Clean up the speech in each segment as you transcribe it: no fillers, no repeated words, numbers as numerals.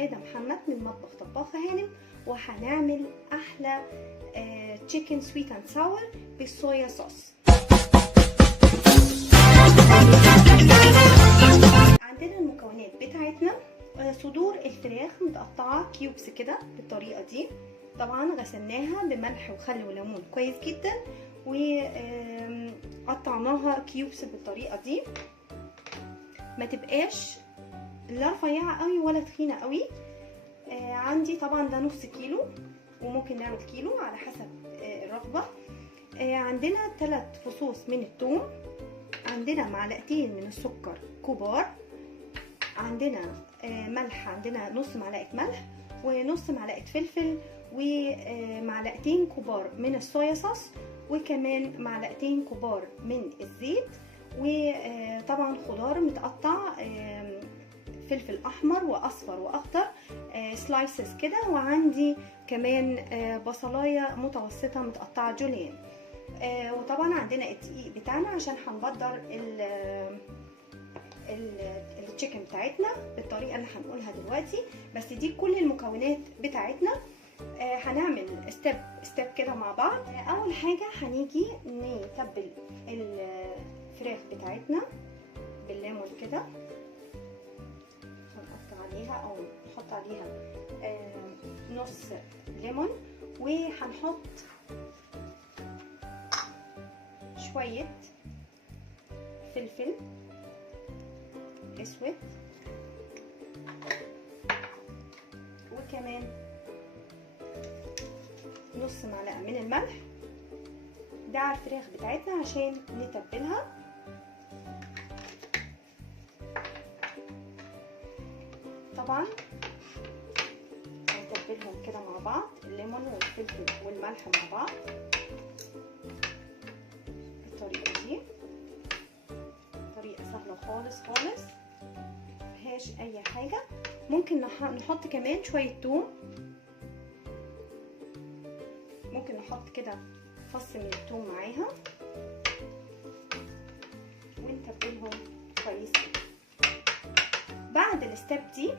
غادة محمد من مطبخ طباخة هانم، وهنعمل احلى تشيكن سويت اند ساور بالصويا صوص. عندنا المكونات بتاعتنا: صدور الفراخ متقطعه كيوبس كده بالطريقه دي، طبعا غسلناها بملح وخل وليمون كويس جدا، وقطعناها كيوبس بالطريقه دي، ما تبقاش لا رفيعه قوي ولا تخينه قوي. عندي طبعا ده نص كيلو، وممكن نعمل كيلو على حسب الرغبه. عندنا 3 فصوص من الثوم، عندنا معلقتين من السكر كبار، عندنا ملح، عندنا نص معلقه ملح ونص معلقه فلفل، ومعلقتين كبار من الصويا صوص، وكمان معلقتين كبار من الزيت، وطبعا خضار متقطع، فلفل احمر واصفر واخضر سلايسز كده، وعندي كمان بصلايه متوسطه متقطعه جوليان. وطبعا عندنا الدقيق بتاعنا عشان هنبدر التشيكن بتاعتنا بالطريقه اللي هنقولها دلوقتي. بس دي كل المكونات بتاعتنا. هنعمل ستيب كده مع بعض. اول حاجه هنيجي نتبل الفراخ بتاعتنا بالليمون كده، هنقطع عليها او نحط عليها نص ليمون، وهنحط شويه فلفل اسود، وكمان نص معلقه من الملح ده على الفراخ بتاعتنا عشان نتبلها. طبعا هنتبلهم كده مع بعض، الليمون والفلفل والملح مع بعض بالطريقه دي. طريقه سهله خالص خالص، مفيهاش اي حاجه. ممكن نحط كمان شويه توم، ممكن نحط كده فص من الثوم معاها، ونتبلهم كويس. بعد الستيب دي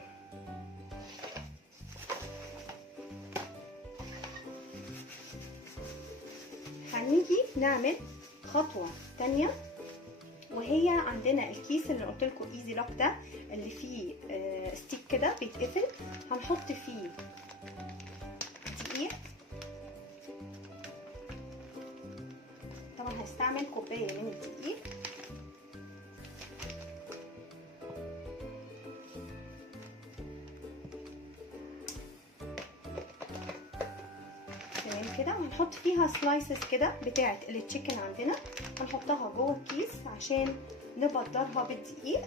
هنيجي نعمل خطوه تانية، وهي عندنا الكيس اللي قلت لكم ايزي لوك ده اللي فيه ستيك كده بيتقفل، هنحط فيه دقيق. طبعا هستعمل كوبايه من الدقيق، تمام كده، وهنحط فيها سلايسز كده بتاعه التشيكن عندنا، هنحطها جوه الكيس عشان نبدرها بالدقيق.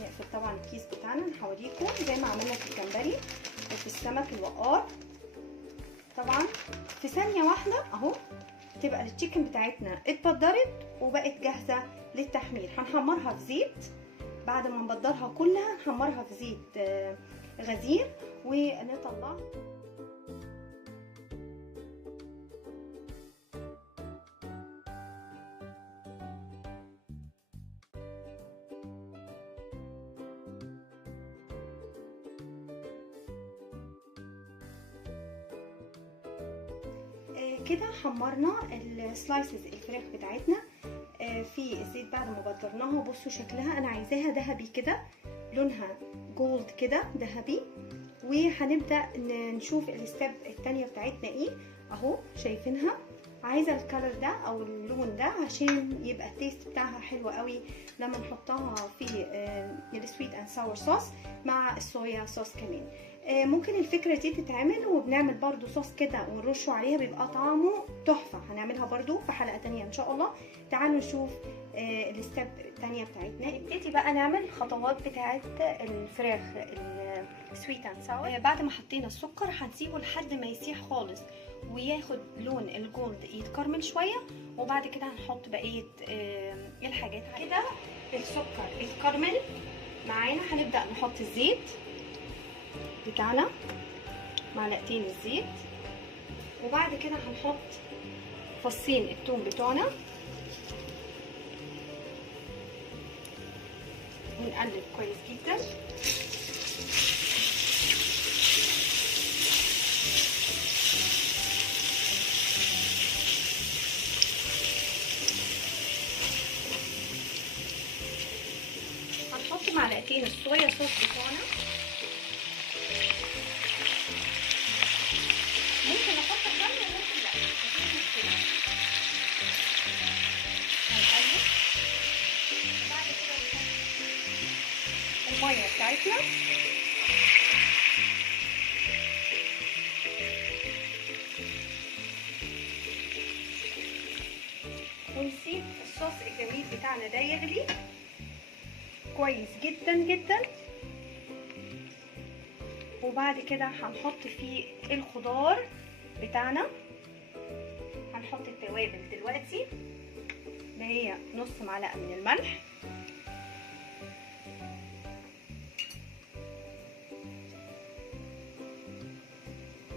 نقفل طبعا الكيس بتاعنا، هوريكم زي ما عملنا في الجمبري وفي السمك الوقار. طبعا في ثانيه واحده اهو تبقى التشيكن بتاعتنا اتبدرت وبقت جاهزه للتحمير. هنحمرها في زيت، بعد ما نبدرها كلها نحمرها في زيت غزير ونطلعها. كده حمرنا السلايسز الفراخ بتاعتنا في الزيت بعد ما بدرناها. بصوا شكلها، انا عايزاها ذهبي كده، لونها جولد كده ذهبي. وهنبدا نشوف الستيب الثانيه بتاعتنا ايه اهو، شايفينها؟ عايزه الكالر ده او اللون ده عشان يبقى التيست بتاعها حلو قوي لما نحطها في السويت اند ساور صوص مع الصويا صوص كمان. ممكن الفكره دي تتعمل وبنعمل برضو صوص كده ونرشه عليها، بيبقى طعمه تحفه. هنعملها برضو في حلقه تانية ان شاء الله. تعالوا نشوف الستيب التانية بتاعتنا. نبتدي بقى نعمل الخطوات بتاعت الفراخ السويت اند ساور. بعد ما حطينا السكر هنسيبه لحد ما يسيح خالص وياخد لون الجولد يتكرمل شويه، وبعد كده هنحط بقيه الحاجات كده. السكر اتكرمل معانا، هنبدا نحط الزيت بتاعنا، معلقتين الزيت، وبعد كده هنحط فصين الثوم بتوعنا ونقلب كويس جدا. الصويا صوص بتاعنا. ممكن نحط الجبنه وممكن لا، مفيش مشكله. هنقلب وبعد كده نحط الميه بتاعتنا. ونسيب الصوص الجميل بتاعنا ده يغلي كويس جدا جدا. وبعد كده هنحط فيه الخضار بتاعنا. هنحط التوابل دلوقتي اللي هي نص معلقه من الملح،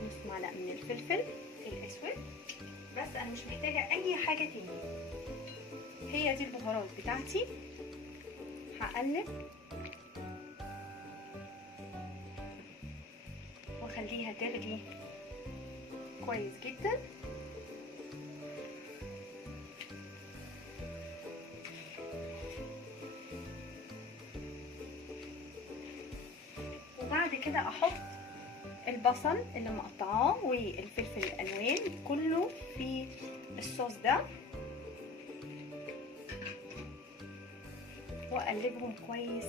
نص معلقه من الفلفل الاسود. بس انا مش محتاجه اي حاجه تاني، هي دي البهارات بتاعتي. هقلب واخليها تغلي كويس جدا. وبعد كده احط البصل اللي مقطعاه والفلفل الالوان كله في الصوص ده، واقلبهم كويس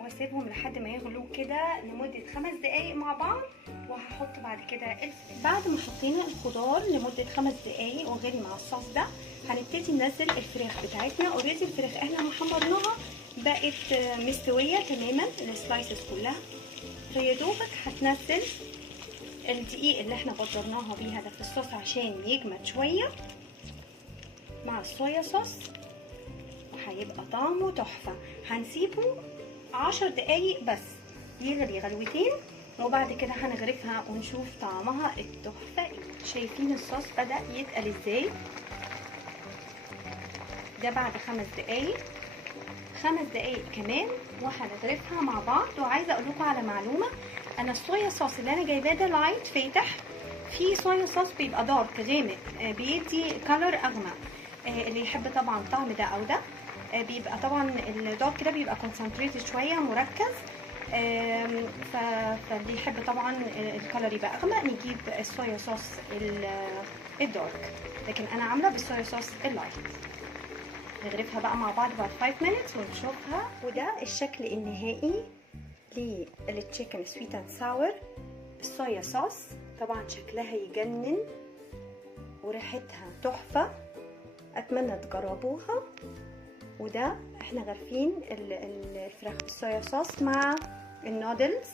واسيبهم لحد ما يغلوا كده لمده 5 دقايق مع بعض. وهحط بعد كده بعد ما حطينا الخضار لمده 5 دقايق وغلي مع الصوص ده، هنبتدي ننزل الفراخ بتاعتنا. اوريدي الفراخ احنا محمرناها بقت مستويه تماما السلايسز كلها، فيا دوبك هتنزل الدقيق اللي احنا بطرناها بيها ده في الصوص عشان يجمد شويه مع الصويا صوص، وهيبقى طعمه تحفه. هنسيبه 10 دقايق بس يغلي غلوتين، وبعد كده هنغرفها ونشوف طعمها التحفه. شايفين الصوص بدأ يتقل ازاي؟ ده بعد 5 دقايق، 5 دقايق كمان وهنغرفها مع بعض. وعايزه اقول لكم على معلومه، انا الصويا صوص اللي انا جايباه ده لايت فاتح، في صويا صوص بيبقى دارك غامق بيدي كالر اغمق. اللي يحب طبعا الطعم ده او ده بيبقى طبعا الدارك ده بيبقى كونسنتريتد شويه مركز. فاللي يحب طبعا الكالر يبقى اغمق نجيب الصويا صوص الدارك، لكن انا عامله بالصويا صوص اللايت. نغرفها بقى مع بعض بعد 5 minutes ونشوفها. وده الشكل النهائي للتشيكن سويت اند ساور الصويا صوص. طبعا شكلها يجنن وريحتها تحفه، اتمنى تجربوها. وده احنا غارفين الفراخ بالصويا صوص مع النودلز.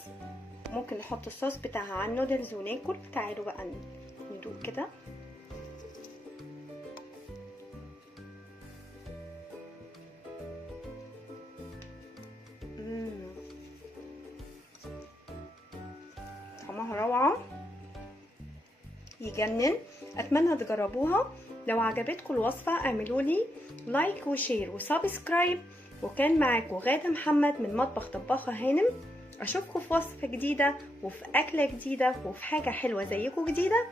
ممكن نحط الصوص بتاعها على النودلز وناكل. تعالوا بقى ندوق كده. طعمها روعه يجنن، اتمنى تجربوها. لو عجبتكم الوصفه اعملوا لي لايك وشير وسبسكرايب. وكان معاكم غادة محمد من مطبخ طباخة هانم. اشوفكم في وصفه جديده وفي اكله جديده وفي حاجه حلوه زيكم جديده.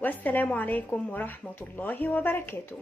والسلام عليكم ورحمه الله وبركاته.